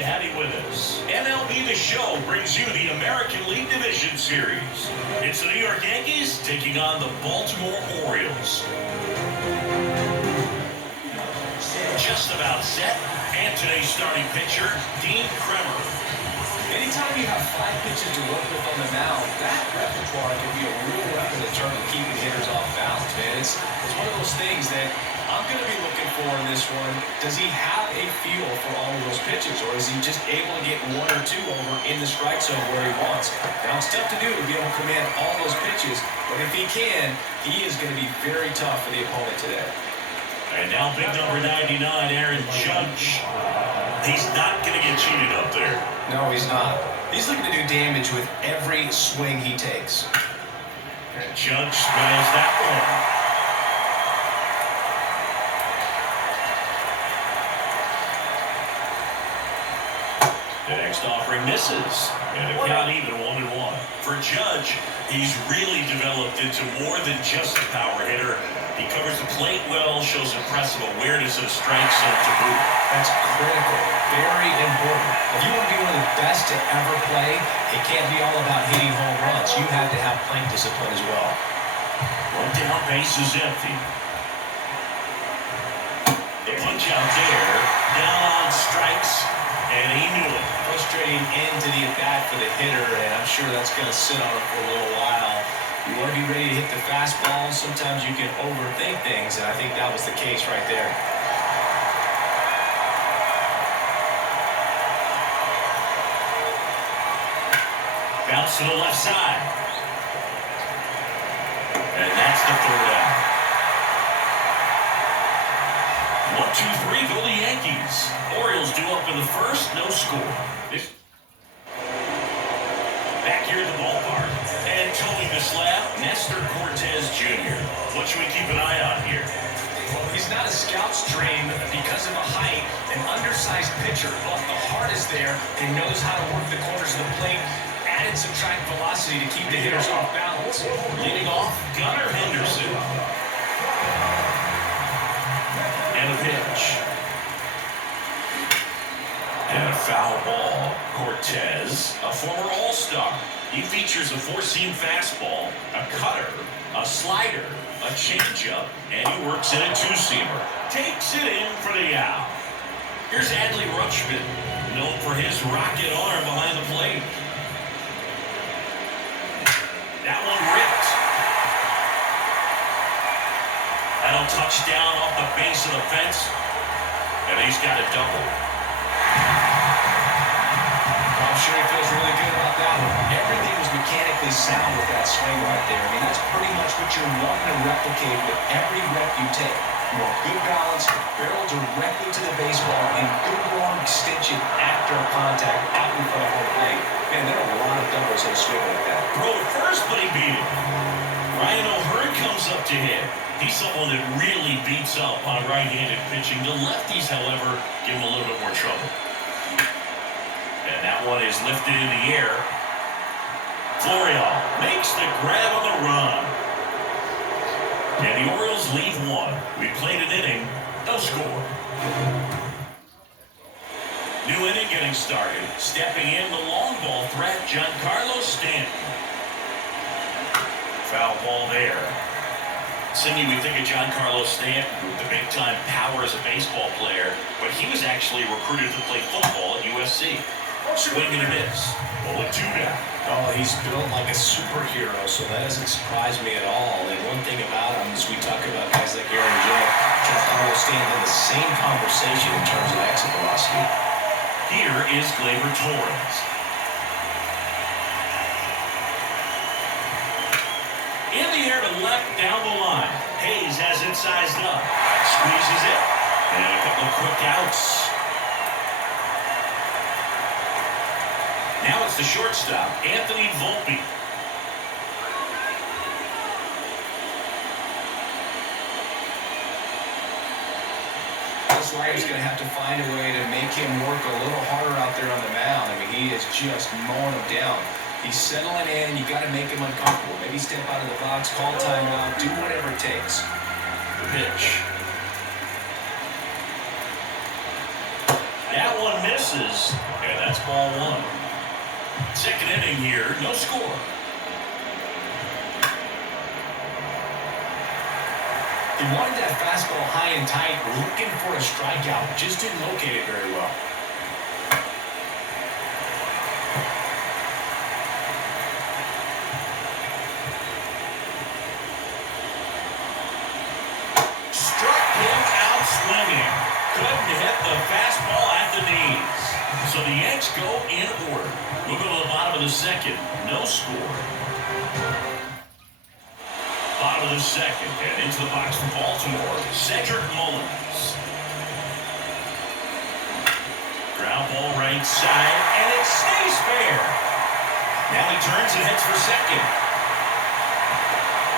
to have you with us. MLB The Show brings you the American League Division Series. It's the New York Yankees taking on the Baltimore Orioles. Just about set. And today's starting pitcher, Dean Kremer. Anytime you have 5 pitches to work with on the mound, that repertoire can be a real weapon in terms of keeping hitters off balance, man. It's one of those things that I'm going to be looking for in this one. Does he have a feel for all of those pitches, or is he just able to get 1 or 2 over in the strike zone where he wants? Now, it's tough to do to be able to command all those pitches, but if he can, he is going to be very tough for the opponent today. And now big number 99, Aaron Judge. He's not going to get cheated up there. No, he's not. He's looking to do damage with every swing he takes. And Judge smells that one. The next offering misses. And it got even 1-1. For Judge, he's really developed into more than just a power hitter. He covers the plate well, shows impressive awareness of the strike zone to boot. That's critical. Very important. If you want to be one of the best to ever play, it can't be all about hitting home runs. You have to have plate discipline as well. One down, base is empty. The punch out there, down on strikes, and he knew it. Frustrating end to the at-bat for the hitter, and I'm sure that's going to sit on him for a little while. You want to be ready to hit the fastball. Sometimes you can overthink things, and I think that was the case right there. Bounce to the left side. And that's the 3rd out. 1-2-3 go the Yankees. Orioles due up in the first, no score. Back here at the ballpark. And towing the slab, Nestor Cortez Jr. What should we keep an eye on here? Well, he's not a scout's dream because of a height, an undersized pitcher, but the heart is there and knows how to work the corners of the plate. Added some track velocity to keep the hitters off balance. Leading off, Gunnar Henderson. And a pitch. And a foul ball. Cortez, a former All-Star. He features a 4-seam fastball, a cutter, a slider, a changeup, and he works in a 2-seamer. Takes it in for the out. Here's Adley Rutschman, known for his rocket arm behind the plate. That one ripped. That'll touch down off the base of the fence. And he's got a double. I'm sure he feels really good about that one. Everything was mechanically sound with that swing right there. I mean, that's pretty much what you're wanting to replicate with every rep you take. You want good balance, barrel directly to the baseball, and good long extension after contact out in front of home plate. Man, there are a lot of doubles that swing like that. Throw to first, but he beat it. Ryan O'Hearn comes up to hit. He's someone that really beats up on right-handed pitching. The lefties, however, give him a little bit more trouble. And that one is lifted in the air. Florial makes the grab on the run. And the Orioles leave 1. We played an inning, no score. New inning getting started. Stepping in the long ball threat, Giancarlo Stanton. Foul ball there. Cindy, we think of Giancarlo Stanton with the big-time power as a baseball player, but he was actually recruited to play football at USC. Swing and a miss. 0-2 down. Oh, he's built like a superhero, so that doesn't surprise me at all. And one thing about him is we talk about guys like Aaron Judge, Giancarlo Stanton in the same conversation in terms of exit velocity. Here is Gleyber Torres. In the air to left, down the line. Hayes has it sized up. Squeezes it. And a couple of quick outs. Now it's the shortstop, Anthony Volpe. This Slider's going to have to find a way to make him work a little harder out there on the mound. I mean, he is just mowing him down. He's settling in. You got to make him uncomfortable. Maybe step out of the box, call timeout, do whatever it takes. The pitch. That one misses, and that's ball one. Second inning here, no score. He wanted that fastball high and tight, looking for a strikeout. Just didn't locate it very well. Struck him out swinging. Couldn't hit the fastball at the knees. So the Yanks go in order. We'll go to the bottom of the second. No score. Bottom of the second, and into the box from Baltimore, Cedric Mullins. Ground ball right side, and it stays fair. Now he turns and heads for second.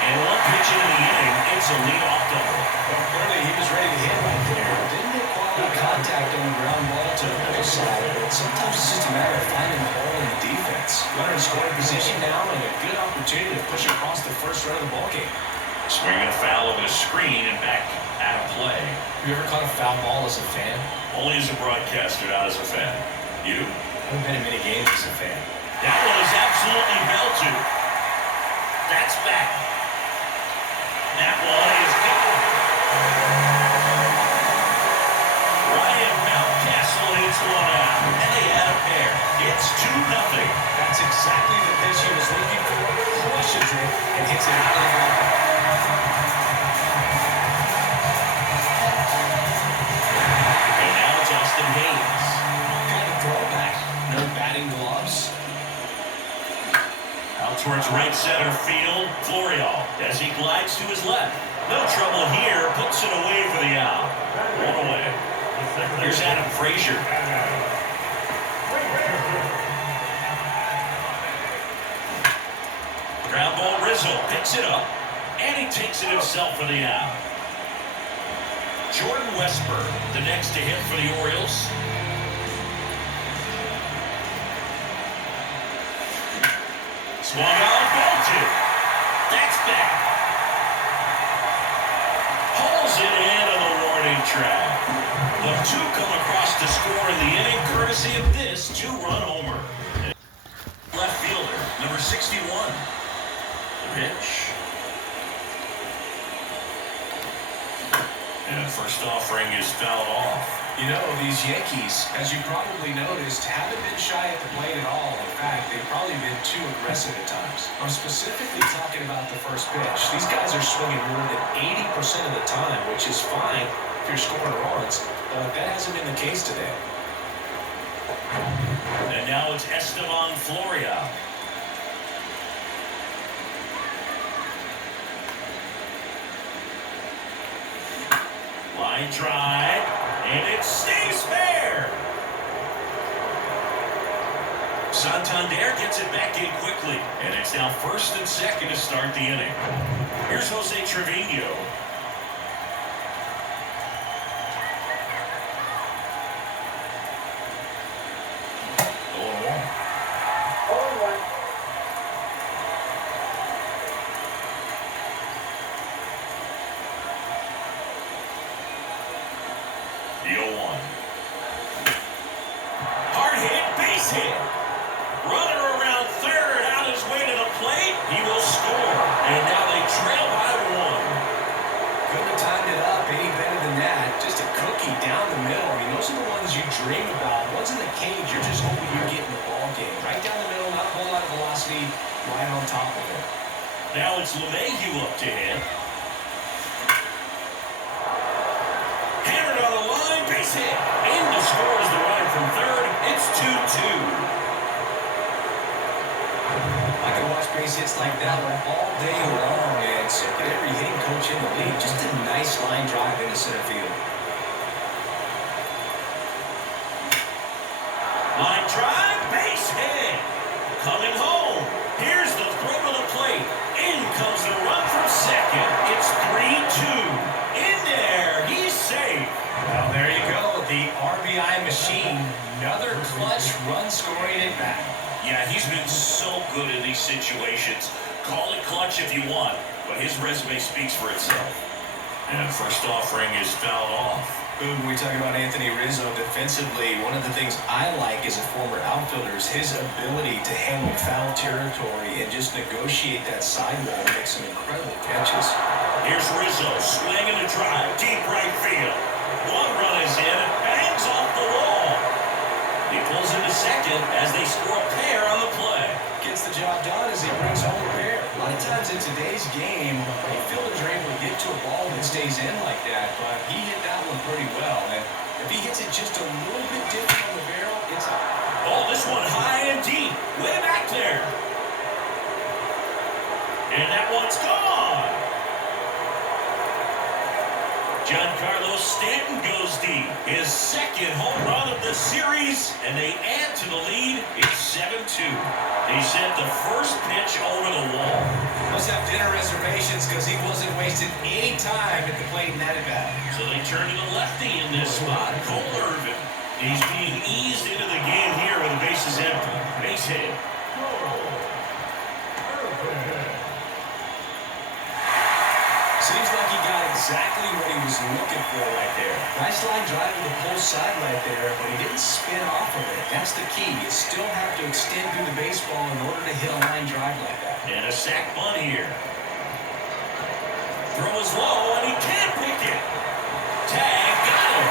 And one pitch into the inning, it's a leadoff double. Well, clearly he was ready to hit right there. Didn't make quality contact on the ground ball to the middle side, but sometimes it's just a matter of finding the hole in the defense. Runner in scoring position now, and a good opportunity to push across the first run of the ballgame. Swinging a foul over the screen and back out of play. Have you ever caught a foul ball as a fan? Only as a broadcaster, not as a fan. You? I haven't been in many games as a fan. That one is absolutely belted. That's back. That one is gone. Ryan Mountcastle hits one out, and they add a pair. It's 2-0. That's exactly the pitch he was looking for. Crushes it and hits it out of the ball. And now it's Austin Hayes. Kind of throwback. No batting gloves. Out towards right center field, Florial, as he glides to his left. No trouble here, puts it away for the out. One away. Here's Adam Frazier. Ground ball, Rizzo picks it up, and he takes it himself for the out. Jordan Westburg, the next to hit for the Orioles. Swung on, bolted. That's back. Pulls it in on the warning track. The two come across to score in the inning, courtesy of this two-run homer. Left fielder, number 61. The pitch. And first offering is fouled off. You know, these Yankees, as you probably noticed, haven't been shy at the plate at all. In fact, they've probably been too aggressive at times. I'm specifically talking about the first pitch. These guys are swinging more than 80% of the time, which is fine if you're scoring runs, but that hasn't been the case today. And now it's Esteban Florial. Line drive, and it stays fair. Santander gets it back in quickly, and it's now first and second to start the inning. Here's Jose Trevino. The 0-1. Hard hit, base hit. Runner around third, on his way to the plate. He will score. And now they trail by one. Couldn't have timed it up any better than that. Just a cookie down the middle. I mean, those are the ones you dream about. Ones in the cage, you're just hoping you get in the ball game. Right down the middle, not a whole lot of velocity, right on top of it. Now it's LeMahieu up to hit. Hammered on the line, base hit. In to score is the runner from third. It's 2-2. I can watch base hits like that one all day long, and so could every hitting coach in the league. Just a nice line drive into center field. Line drive, base hit. Coming home. Here's the throw to the plate. In comes the run from second. It's 3-2. In there. He's safe. Well, there you go. The RBI machine. Another clutch run-scoring at bat. Yeah, he's been so good in these situations. Call it clutch if you want, but his resume speaks for itself. And first offering is fouled off. When we talk about Anthony Rizzo defensively, one of the things I like as a former outfielder is his ability to handle foul territory and just negotiate that sidewall and make some incredible catches. Here's Rizzo swinging a drive, deep right field. One run is in, bangs off the wall. He pulls into second as they score a pair on the play. Gets the job done as he brings home a pair. A lot of times in today's game, fielders are able to get to a ball that stays in like that, but he hit that one pretty well. And if he hits it just a little bit different on the barrel, it's out. Oh, this one high and deep, way back there. And that one's gone. Giancarlo Stanton goes deep. His second home run of the series, and they add to the lead. It's 7-2. He sent the first pitch over the wall. Must have dinner reservations because he wasn't wasting any time at the plate in that at-bat. So they turn to the lefty in this spot, Cole Irvin. He's being eased into the game here with the bases empty. Base hit. Seems like he got exactly what he was looking for right there. Nice line drive to the pull side right there, but he didn't spin off of it. That's the key. You still have to extend through the baseball in order to hit a line drive like that. And a sac bunt here. Throw is low, and he can't pick it. Tag, got him.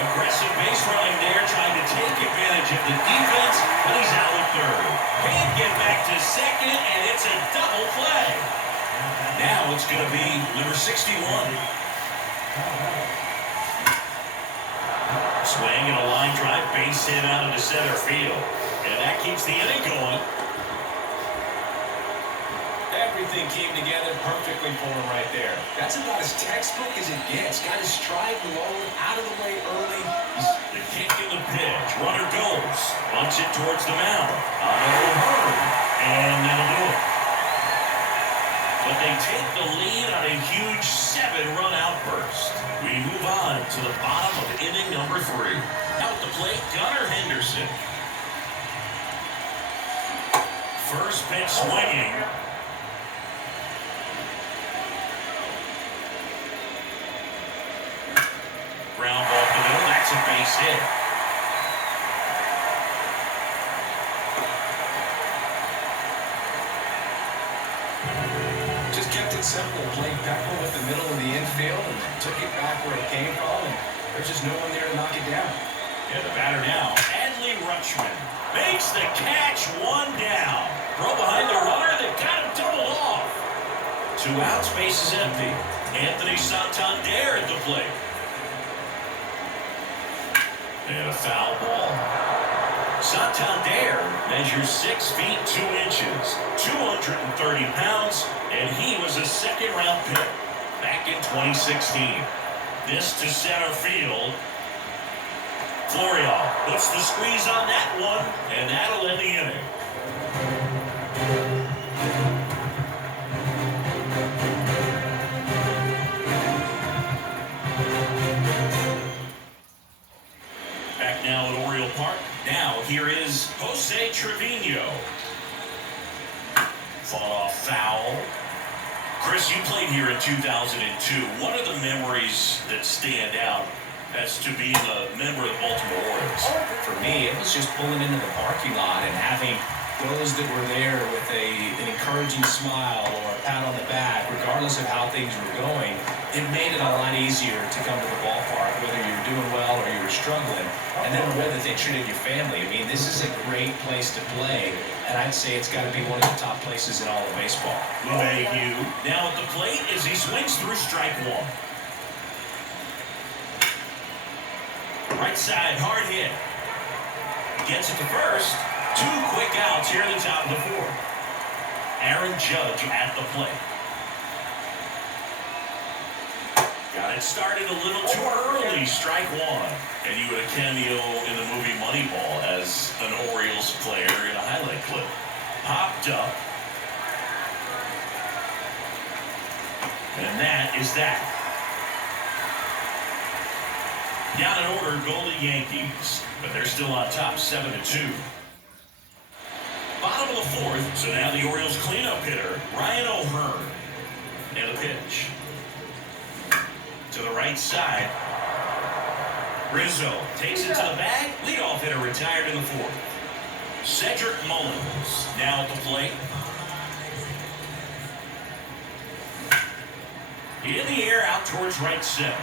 Aggressive base running there, trying to take advantage of the defense, but he's out at third. Can't get back to second, and it's a double play. Now it's going to be number 61. Swing and a line drive, base hit out into center field. And that keeps the inning going. Everything came together perfectly for him right there. That's about as textbook as it gets. Got his stride low, out of the way early. The kick and the pitch. Runner goes. Bunts it towards the mound. And that'll do it. But they take the lead on a huge 7-run outburst. We move on to the bottom of inning number 3. Out the plate, Gunnar Henderson. First pitch swinging. Ground ball to the middle. That's a base hit. Kept it simple, played Pepper with the middle of the infield and took it back where it came from, and there's just no one there to knock it down. Yeah, the batter now, Adley Rutschman, makes the catch, one down. Throw behind the runner that got him doubled off. 2 outs, base is empty. Anthony Santander at the plate. And a foul ball. Santander measures 6 feet 2 inches, 230 pounds, and he was a second-round pick back in 2016. This to center field. Florial puts the squeeze on that one, and that'll end the inning. Back now at Oriole Park. Now here is Jose Trevino. Fought off foul. Chris, you played here in 2002. What are the memories that stand out as to being a member of the Baltimore Orioles? For me, it was just pulling into the parking lot and having those that were there with an encouraging smile or a pat on the back, regardless of how things were going. It made it a lot easier to come to the ballpark, whether you were doing well or you were struggling. And then the way that they treated your family. I mean, this is a great place to play, and I'd say it's got to be one of the top places in all of baseball. LeMahieu now at the plate as he swings through strike 1. Right side, hard hit. Gets it to first. 2 quick outs here at the top of the 4th. Aaron Judge at the plate. Got it started a little too early, strike 1. And you had a cameo in the movie Moneyball as an Orioles player in a highlight clip. Popped up. And that is that. Down in order, go the Yankees. But they're still on top, 7-2. Bottom of the 4th, so now the Orioles cleanup hitter, Ryan O'Hearn. And a pitch. To the right side. Rizzo takes it to the bag. Leadoff hitter retired in the fourth. Cedric Mullins now at the plate. In the air out towards right center.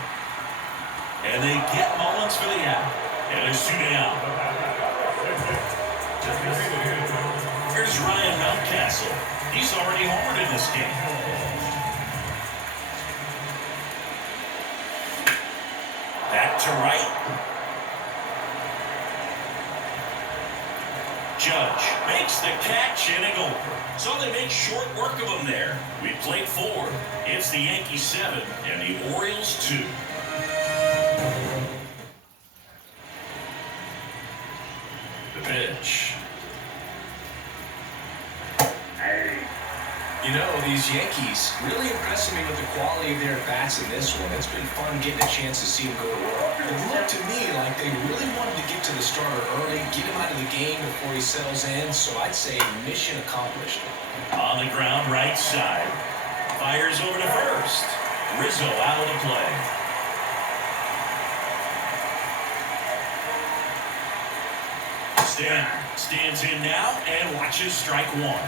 And they get Mullins for the out. And there's two down. Here's Ryan Mountcastle. He's already homered in this game. Back to right. Judge makes the catch and a goal. So they make short work of him there. We played 4. It's the Yankees 7 and the Orioles 2. The pitch. You know, these Yankees really impressing me with the quality of their bats in this one. It's been fun getting a chance to see them go to work. It looked to me like they really wanted to get to the starter early, get him out of the game before he settles in. So I'd say mission accomplished. On the ground, right side. Fires over to first. Rizzo out of the play. Stands in now and watches strike one.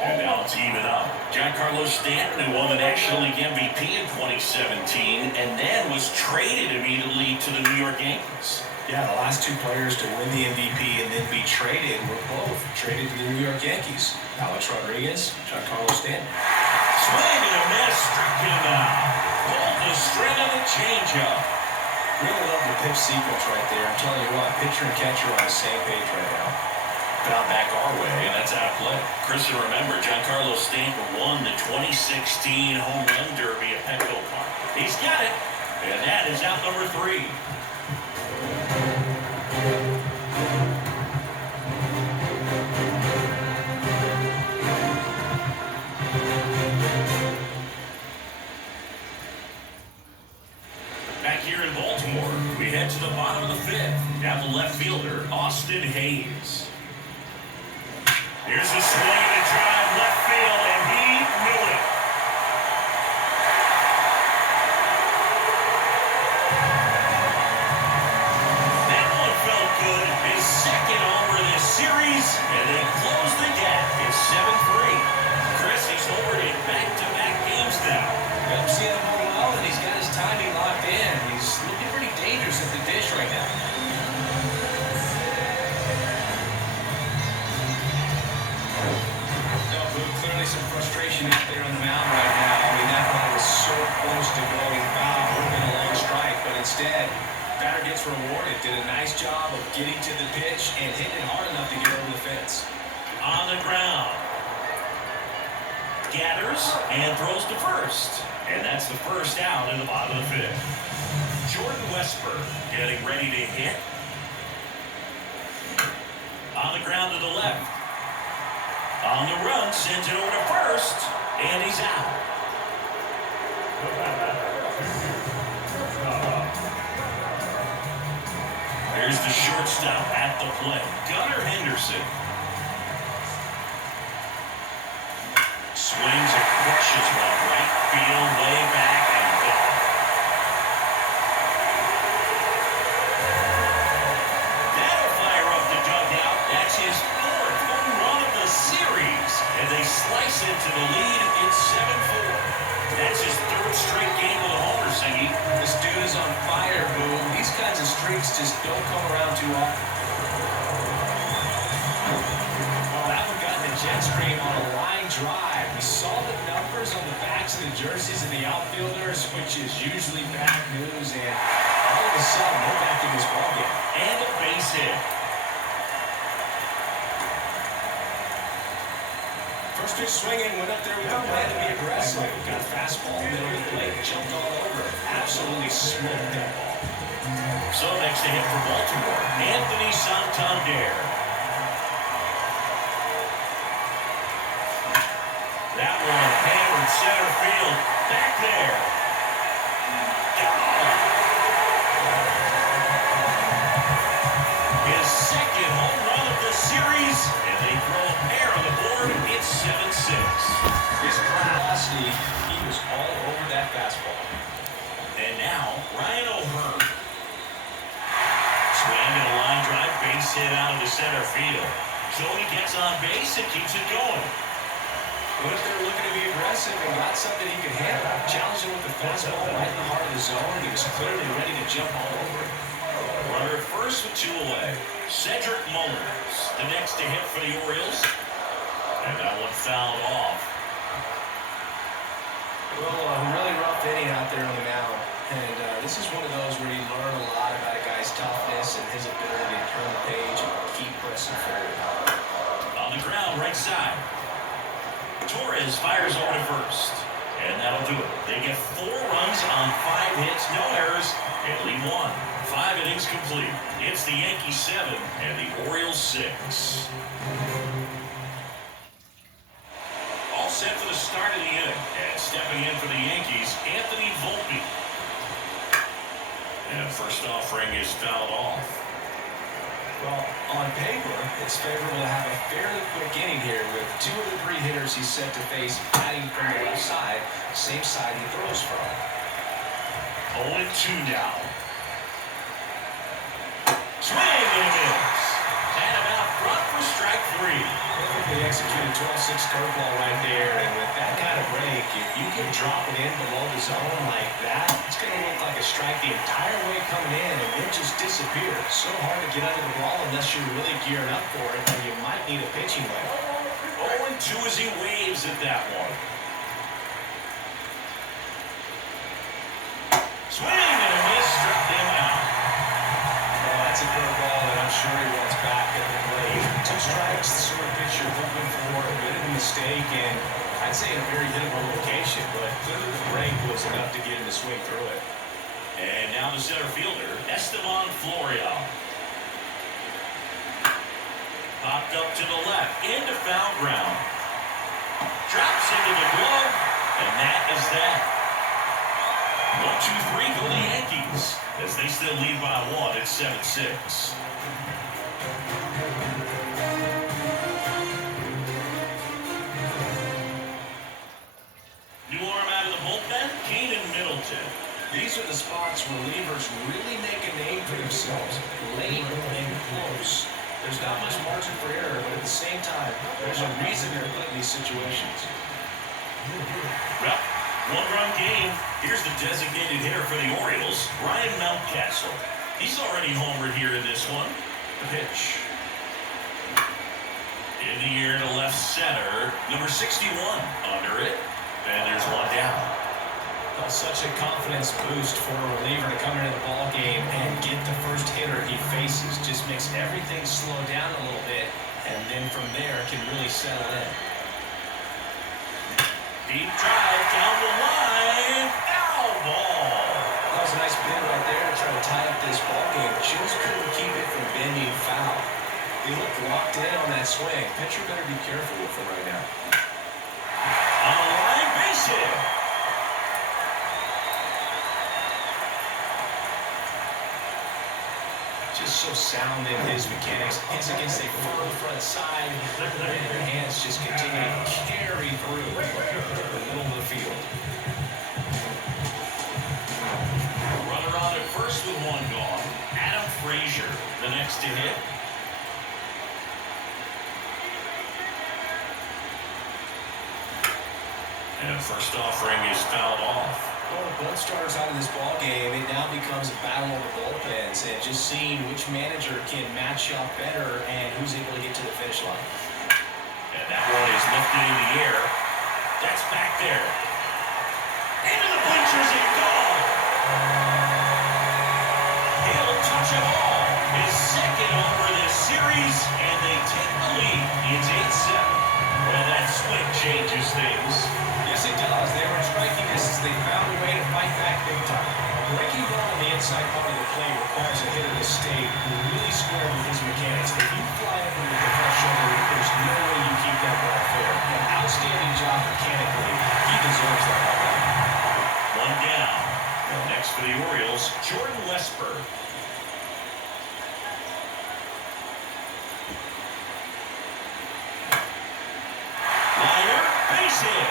And now it's even up. Giancarlo Stanton, who won the National League MVP in 2017 and then was traded immediately to the New York Yankees. Yeah, the last 2 players to win the MVP and then be traded were both traded to the New York Yankees. Alex Rodriguez, Giancarlo Stanton. Swing and a miss, struck him out. Pulled the string of the changeup. Really love the pitch sequence right there. I'm telling you what, pitcher and catcher are on the same page right now. Foul back our way, and that's out of play. Chris, and remember, Giancarlo Stanton won the 2016 Home Run Derby at Petco Park. He's got it, and that is out number 3. Back here in Baltimore, we head to the bottom of the 5th. Down the left fielder, Austin Hayes. Here's a swing and a drive left field, and he knew it. That one felt good. His second homer of this series, and they close the gap. It's 7-3. Chris, he's homered in back-to-back games now. I'm seeing him hold well, and he's got his timing locked in. He's looking pretty dangerous at the dish right now. Clearly some frustration out there on the mound right now. I mean, that ball was so close to going foul, moving a long strike, but instead, batter gets rewarded. Did a nice job of getting to the pitch and hitting it hard enough to get over the fence. On the ground. Gathers and throws to first. And that's the first out in the bottom of the 5th. Jordan Westburg getting ready to hit. On the ground to the left. On the run, sends it over to first, and he's out. There's the shortstop at the plate, Gunnar Henderson. Swings and crushes one right field, way back, and gone. That'll fire up the dugout. That's his 4th home run of the series, and they slice into the lead. It's 7-4. That's his 3rd straight game with a homer, Siggy. This dude is on fire, Boom. These kinds of streaks just don't come around too often. Well, that one got the jet stream on a line drive. We saw the numbers on the backs of the jerseys of the outfielders, which is usually bad news, and all of a sudden, they're back in this ballgame. And a base hit. First pitch swinging, went up there with a plan to be aggressive. Got a fastball in the middle of the plate, jumped all over. Absolutely smoked that ball. So next to hit for Baltimore, Anthony Santander. That one hammered center field. Back there. His 2nd home run of the series, and they throw a pair on the board. It's 7-6. His velocity, he was all now, Ryan O'Hearn. Swing and a line drive, base hit out of the center field. So he gets on base and keeps it going. What if they're looking to be aggressive and got something he can handle? Challenged him with the fastball right in the heart of the zone. He was clearly ready to jump all over it. Runner at first with 2 away. Cedric Mullins, the next to hit for the Orioles. And that one fouled off. Well, really rough inning out there on the mound. And this is one of those where you learn a lot about a guy's toughness and his ability to turn the page and keep pressing forward. On the ground, right side. Torres fires over to first. And that'll do it. They get 4 runs on 5 hits, no errors, and leave 1. 5 innings complete. It's the Yankees 7 and the Orioles 6. All set for the start of the inning. And stepping in for the Yankees, Anthony Volpe. And first offering is fouled off. Well, on paper, it's favorable to have a fairly quick inning here with 2 of the 3 hitters he's set to face batting from the left side, same side he throws from. 0-2 now. Swing and a miss. And him out front for strike 3. Perfectly executed 12-6 curveball right there, and with that kind of break, if you can drop it in below the zone like that, it's going to look like a strike the entire way coming in and then just disappear. So hard to get under the ball unless you're really gearing up for it, and you might need a pitching wedge. 0-2 as he waves at that one. Swing and a miss, struck him out. Well, that's a curveball that I'm sure he wants back at the plate. 2 strikes, the sort of pitch you're hoping for, a bit of a mistake, and I'd say in a very hittable location, but clearly the break was enough to get him to swing through it. And now the center fielder, Esteban Florial. Popped up to the left, into foul ground. Drops into the glove, and that is that. 1-2-3 go the Yankees, as they still lead by 1 at 7-6. New arm out of the bullpen, Kane and Middleton. These are the spots relievers really make a name for themselves. Late and close. There's not much margin for error, but at the same time, there's a reason they're put in these situations. Well, 1-run game. Here's the designated hitter for the Orioles, Ryan Mountcastle. He's already homered here in this one. The pitch. In the air to left center, number 61 under it. And there's 1 down. Well, such a confidence boost for a reliever to come into the ball game and get the first hitter he faces. Just makes everything slow down a little bit, and then from there can really settle in. Deep drive down the line. Foul ball. That was a nice bend right there to try to tie up this ball game. Just couldn't keep it from bending foul. He looked locked in on that swing. Pitcher better be careful with him right now. On the line, base hit. Just so sound in his mechanics. Hits against a firm front side, and the hands just continue to carry through the middle of the field. Runner on at first with 1 gone. Adam Frazier, the next to hit. And first offering is fouled off. Well, with both starters out of this ball game, it now becomes a battle over bullpens and just seeing which manager can match up better and who's able to get to the finish line. And that one is lifted in the air. That's back there. Into the bleachers and gone. He'll touch it all. His second over this series, and they take the lead. It's 8-7. Well, that swing changes things. Yes, it does. They were in striking distance. They found a way to fight back big time. A breaking ball on the inside part of the plate requires a hitter to stay really square with his mechanics. If you fly up with the fresh shoulder, there's no way you keep that ball fair. An outstanding job mechanically. He deserves that ball. 1 down. Well, next for the Orioles, Jordan Westburg. Liner, base hit.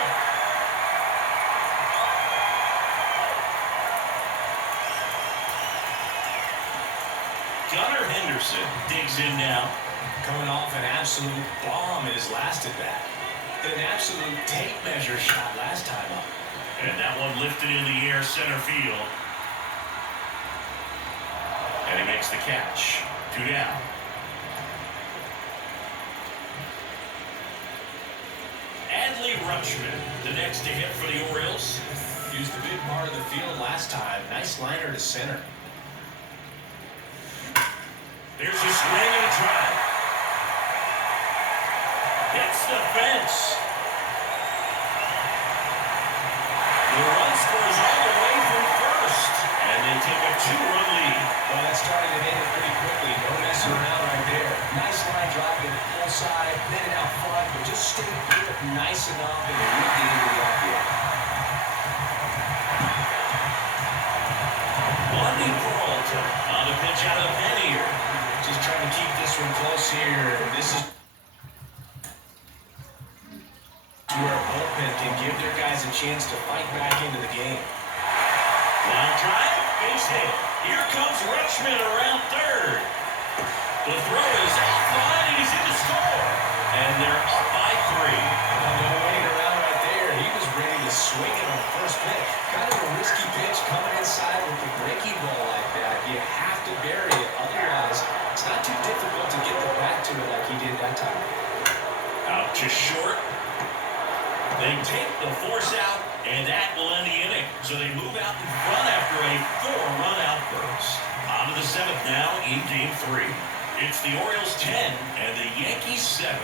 Gunnar Henderson digs in now. Coming off an absolute bomb in his last at bat. Hit an absolute tape measure shot last time up. And that one lifted in the air center field. And he makes the catch. 2 down. Adley Rutschman, the next to hit for the Orioles. Used a big part of the field last time. Nice liner to center. There's a swing and a drive. Hits the fence. The run scores all the way from first. And they take a 2-run lead. Well, that started to hit it pretty quickly. No messing around right there. Nice line drive to the full side, then it out front, but just stay put nice enough and ripped it into the outfield. Bundy Peralta on the pitch out of the pen here. Just trying to keep this one close here. This is where a bullpen can give their guys a chance to fight back into the game. Line drive, base hit. Here comes Rutschman around third. The throw is off line, and he's in to score. And they're up by 3. No waiting around right there. He was ready to swing it on first pitch. Kind of a risky pitch coming inside with the breaking ball like that. You have to bury it. Otherwise, it's not too difficult to get the bat to it like he did that time. Out to short. They take the force out, and that will end the inning. So they move out in front after a 4-run outburst. On to the 7th now in Game 3. It's the Orioles 10 and the Yankees 7.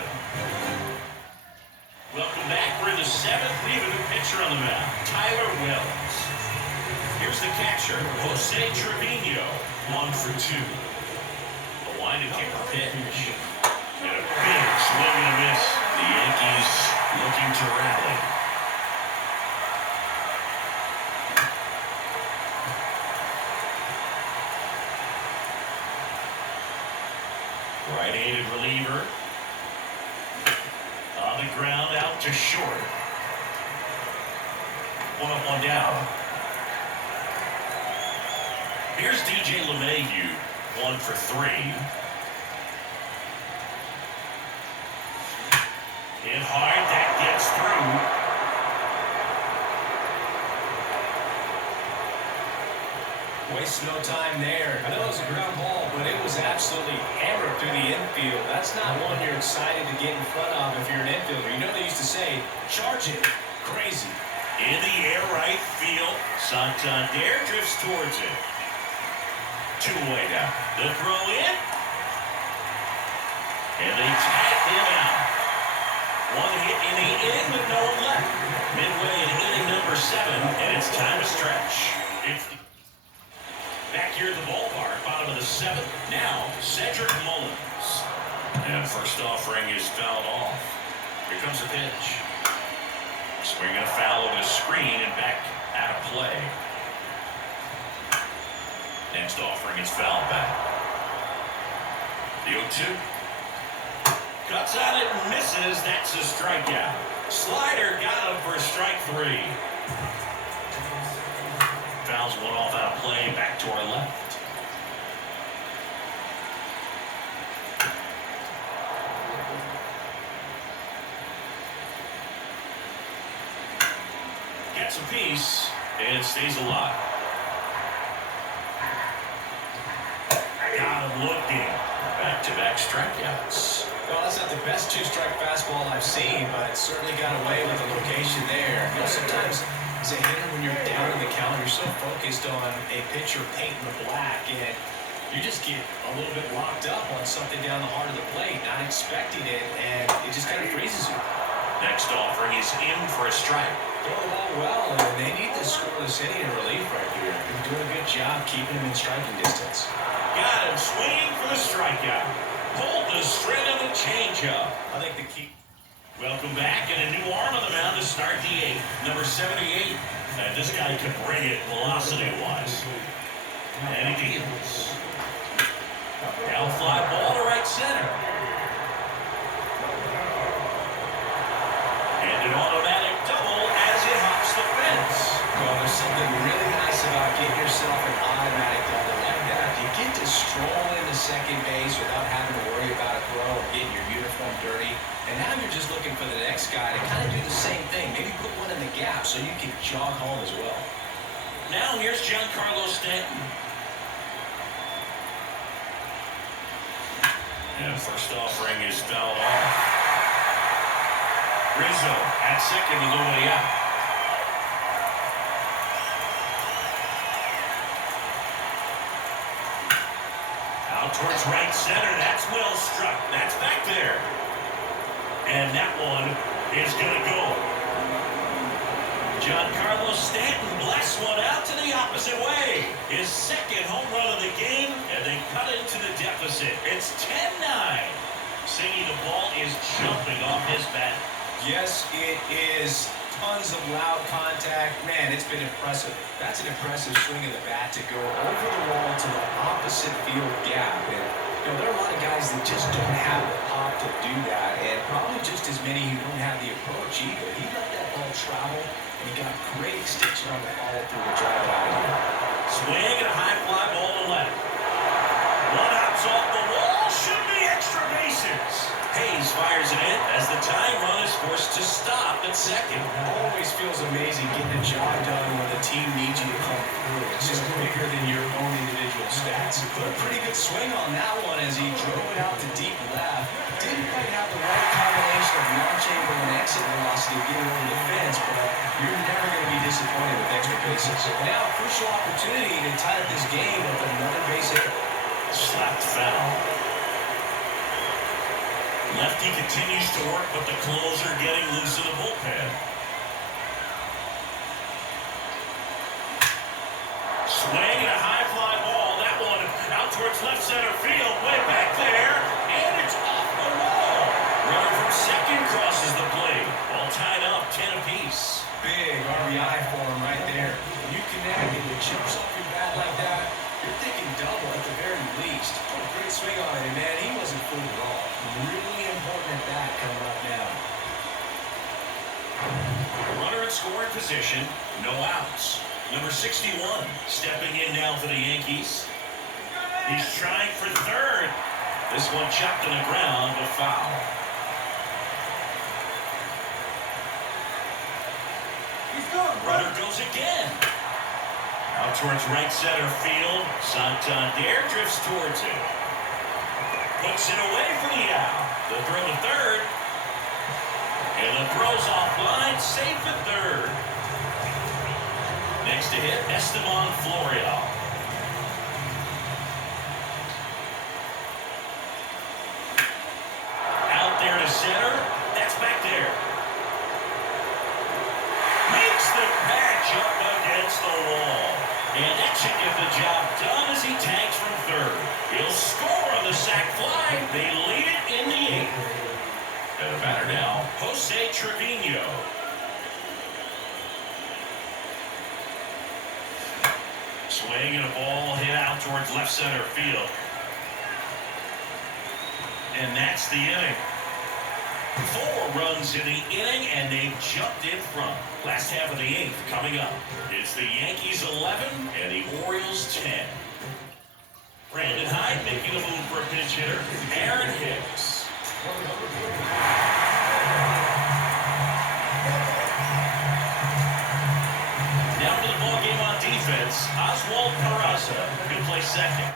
Welcome back. We're in the 7th. We have a new pitcher on the mound, Tyler Wells. Here's the catcher, Jose Trevino, 1 for 2. A line to kick a pitch. And a big swing and a miss. The Yankees looking to rally. Right-handed reliever. On the ground, out to short. 1 up, 1 down. Here's DJ LeMahieu, 1 for 3. Hit hard, that gets through. Waste no time there. I know it was a ground ball, but it was absolutely hammered through the infield. That's not one you're excited to get in front of if you're an infielder. You know they used to say, charge it. Crazy. In the air, right field. Santander drifts towards it. 2-way now. The throw in. And they tag him out. 1 hit in the inning, but no one left. Midway in inning number 7, and it's time to stretch. It's back here at the ballpark, bottom of the 7th. Now, Cedric Mullins. And first offering is fouled off. Here comes the pitch. Swinging a foul over the screen and back out of play. Next offering is fouled back. The 0-2. Cuts on it and misses. That's a strikeout. Slider got him for strike 3. Fouls one off out of play. Back to our left. Gets a piece and stays alive. Got him looking. Back-to-back strikeouts. Well, that's not the best 2-strike fastball I've seen, but it certainly got away with the location there. You know, sometimes as a hitter, when you're down in the count, you're so focused on a pitcher painting the black, and you just get a little bit locked up on something down the heart of the plate, not expecting it, and it just kind of freezes you. Next offering is in for a strike. Throw the ball well, and they need to score this inning in relief right here. They're doing a good job keeping him in striking distance. Got him swinging for the strikeout. Pulled the string of the changeup. I think the key. Welcome back, and a new arm on the mound to start the 8th. Number 78. And this guy can bring it velocity-wise. And he deals. Now fly ball to right center. And an automatic double as it hops the fence. Well, there's something really nice about getting yourself an automatic double like that. You get to stroll into platform dirty. And now you're just looking for the next guy to kind of do the same thing. Maybe put one in the gap so you can jog home as well. Now here's Giancarlo Stanton. And first offering is fouled off. Rizzo at second on the way out. Out towards right center. That's well struck. That's back there. And that one is going to go. Giancarlo Stanton blasts one out to the opposite way. His second home run of the game, and they cut into the deficit. It's 10-9. Singing the ball is jumping off his bat. Yes, it is. Tons of loud contact. Man, it's been impressive. That's an impressive swing of the bat to go over the wall to the opposite field gap. And, there are a lot of guys that just don't have the pop to do that, and probably just as many who don't have the approach either. He let that ball travel, and he got great extension on the follow-through to drive it out of here. Swing and a high fly ball to left. One out's off the wall. Should be extra bases. Hayes fires it in as the tying run is forced to stop at second. Always feels amazing getting a job done when the team needs you to come through. It's just bigger than your own individual stats. Put a pretty good swing on that one as he drove it out to deep left. Didn't quite have the right combination of launch angle and exit velocity getting over the fence, but you're never going to be disappointed with extra bases. Now, crucial opportunity to tie up this game with another base hit. Slapped foul. Lefty continues to work, but the closer getting loose in the bullpen. Swing and a high fly ball. That one out towards left center field. Way back there, and it's off the wall. Runner from second crosses the plate. All tied up, 10 apiece. Big RBI for him right there. When you connect and it chips off your bat like that, you're thinking double at the very least. What a great swing on it, and man, he wasn't fooled at all. Really important at bat coming up now. Runner in scoring position, no outs. Number 61 stepping in now for the Yankees. He's trying for third. This one chopped on the ground, a foul. Runner goes again. Out towards right center field. Santander drifts towards it. Puts it away for the out. The throw to third. And the throw's offline. Safe at third. Next to hit, Esteban Florial. Out there to center. That's back there. Makes the patch up against the wall. And that should get the job done as he tanks from third. He'll score on the sac fly. They lead it in the eighth. And a batter now, Jose Trevino. Swing and a ball hit out towards left center field. And that's the inning. 4 runs in the inning, and they've jumped in front. Last half of the eighth coming up. It's the Yankees 11 and the Orioles 10. Brandon Hyde making a move for a pinch hitter. Aaron Hicks. Down to the ball game on defense. Oswald Peraza will play second.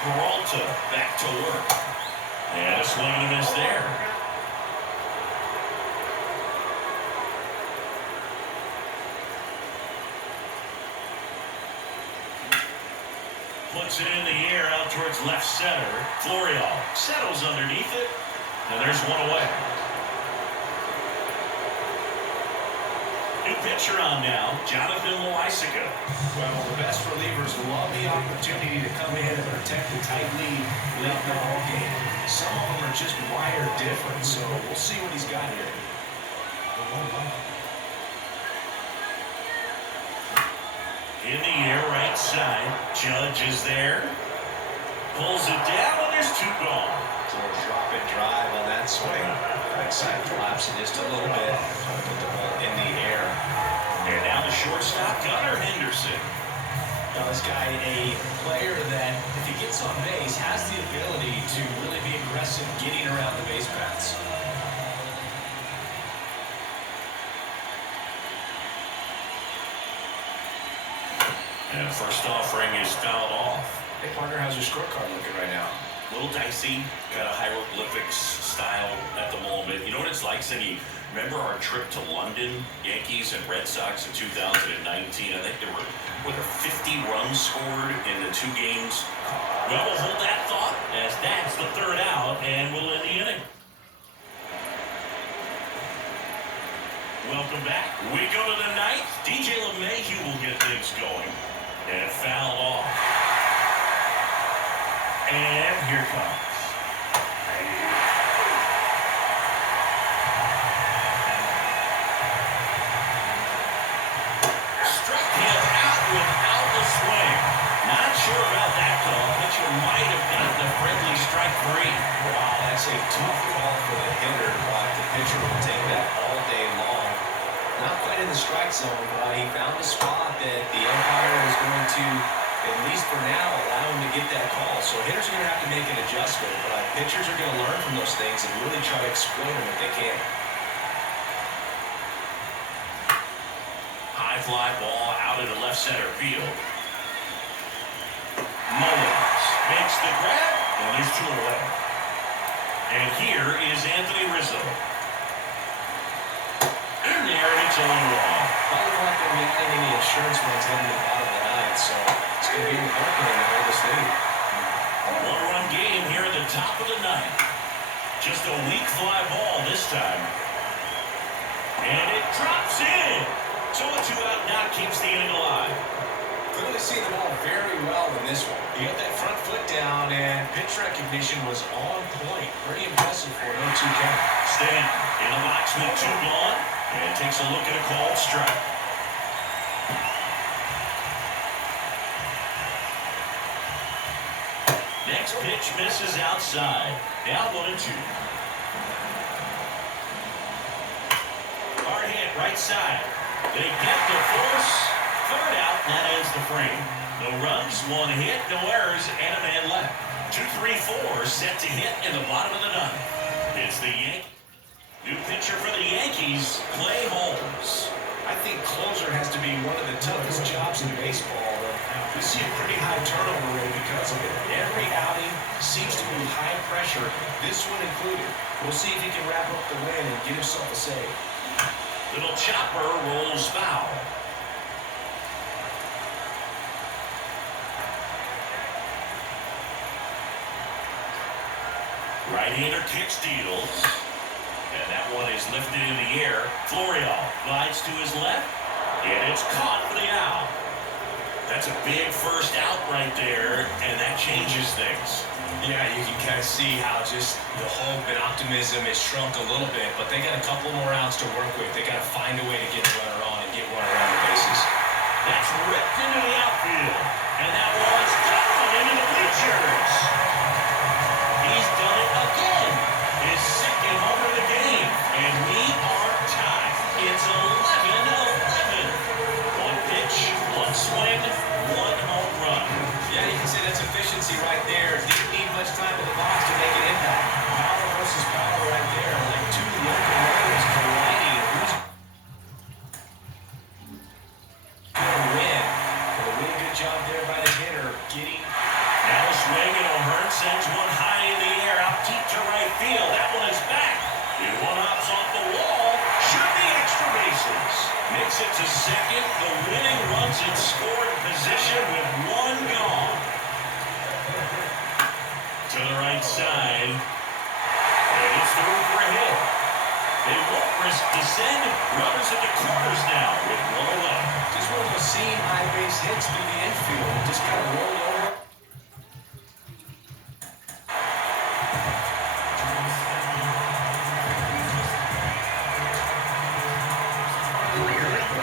Peralta back to work. And a swing and a miss there. Puts it in the air out towards left center. Florial settles underneath it. And there's one away. New pitcher on now, Jonathan Loaisiga. Well, the best relievers love the opportunity to come in and protect the tight lead late in the ball game. Some of them are just wired different, so we'll see what he's got here. In the air, right side. Judge is there. Pulls it down, and there's 2 gone. So a drop and drive on that swing. Right side collapsing just a little bit. Put the ball in the air. And now the shortstop, Gunnar Henderson. Now this guy, a player that, if he gets on base, has the ability to really be aggressive getting around the base paths. And first offering is fouled off. Hey, partner, how's your scorecard looking right now? A little dicey, got a hieroglyphics style at the moment. You know what it's like, Cindy? Remember our trip to London, Yankees and Red Sox in 2019? I think there were 50 runs scored in the 2 games. Well, we'll hold that thought as that's the 3rd out, and we'll end the inning. Welcome back. We go to the 9th. DJ LeMahieu will get things going. And fouled off. And here comes. Struck him out without the swing. Not sure about that call. Pitcher might have gotten a friendly strike 3. Wow, that's a tough call for the hitter, but the pitcher will take that all day long. Not quite in the strike zone, but he found a spot that the umpire is going to, at least for now, allow him to get that call. So hitters are going to have to make an adjustment, but pitchers are going to learn from those things and really try to exploit them if they can. High fly ball out into left center field. Mullins makes the grab, and there's 2 away. And here is Anthony Rizzo. In there, and it's 0-1. Probably not going to be adding any insurance runs heading to the bottom of the 9th, so it's going to be in the bullpen to hold this lead. 1-run game here at the top of the 9th. Just a weak fly ball this time. And it drops in. So a 2-out knock keeps the inning alive. Clearly seeing the ball very well in this one. He got that front foot down, and pitch recognition was on point. Pretty impressive for an 0-2 count. Stanton in the box with 2 gone, and takes a look at a called strike. Next pitch misses outside. Now 1-2. Hard hit right side. They get the force. 3rd out, and that ends the frame. No runs, 1 hit, no errors, and a man left. 2-3-4 set to hit in the bottom of the 9th. It's the Yankees. New pitcher for the Yankees, Clay Holmes. I think closer has to be one of the toughest jobs in baseball. We see a pretty high turnover rate because of it. Every outing seems to be high pressure, this one included. We'll see if he can wrap up the win and get himself a save. Little chopper rolls foul. Right-hander kick steals. And that one is lifted in the air. Florial glides to his left. And it's caught for the out. That's a big first out right there, and that changes things. Yeah, you can kind of see how just the hope and optimism has shrunk a little bit, but they got a couple more outs to work with. They got to find a way to get the runner on and get one around the bases. That's ripped into the outfield, and that one's gone into the bleachers. He's done it again. His 2nd home of the game, and we are tied. It's 11-11. 1 pitch, 1 swing, 1 home run. Yeah, you can say that's efficiency right there. Didn't need much time in the box to make an impact. Power versus power right there, like 2 local runners colliding. Who's going to win? But a really good job there by the hitter, getting. Now a swing, and O'Hearn sends one high in the air, out deep to right field. That one is back. It one hops off the wall. Should be extra bases. Makes it to 2nd. The winning runs in scoring position with 1 gone. To the right side. And it's through for a hit. They won't risk the send. Runners at the corners now with 1 away. Just one of those seam high base hits through the infield. Just kind of rolled over.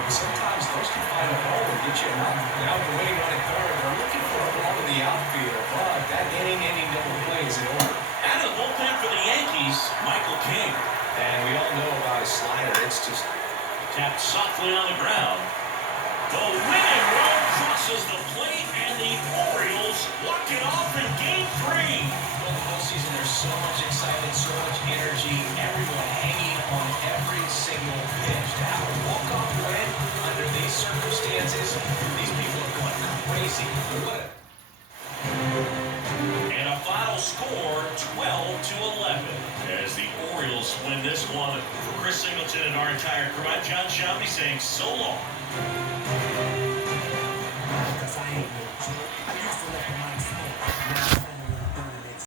Sometimes those can find a hole and get you out. Now the winning run at 3rd. They're looking for a ball in the outfield, but that inning double play is in order. Out of the bullpen for the Yankees, Michael King. And we all know about his slider. It's just Tapped softly on the ground. The winning run crosses the plate, and the Orioles walk it off in Game 3. Well, the postseason, there's so much excitement, so much energy, everyone hanging on every single pitch. To have a walk-off win under these circumstances, these people are going crazy. And a final score, 12-11, as the Orioles win this one. For Chris Singleton and our entire crew, I'm John Shelby saying so long.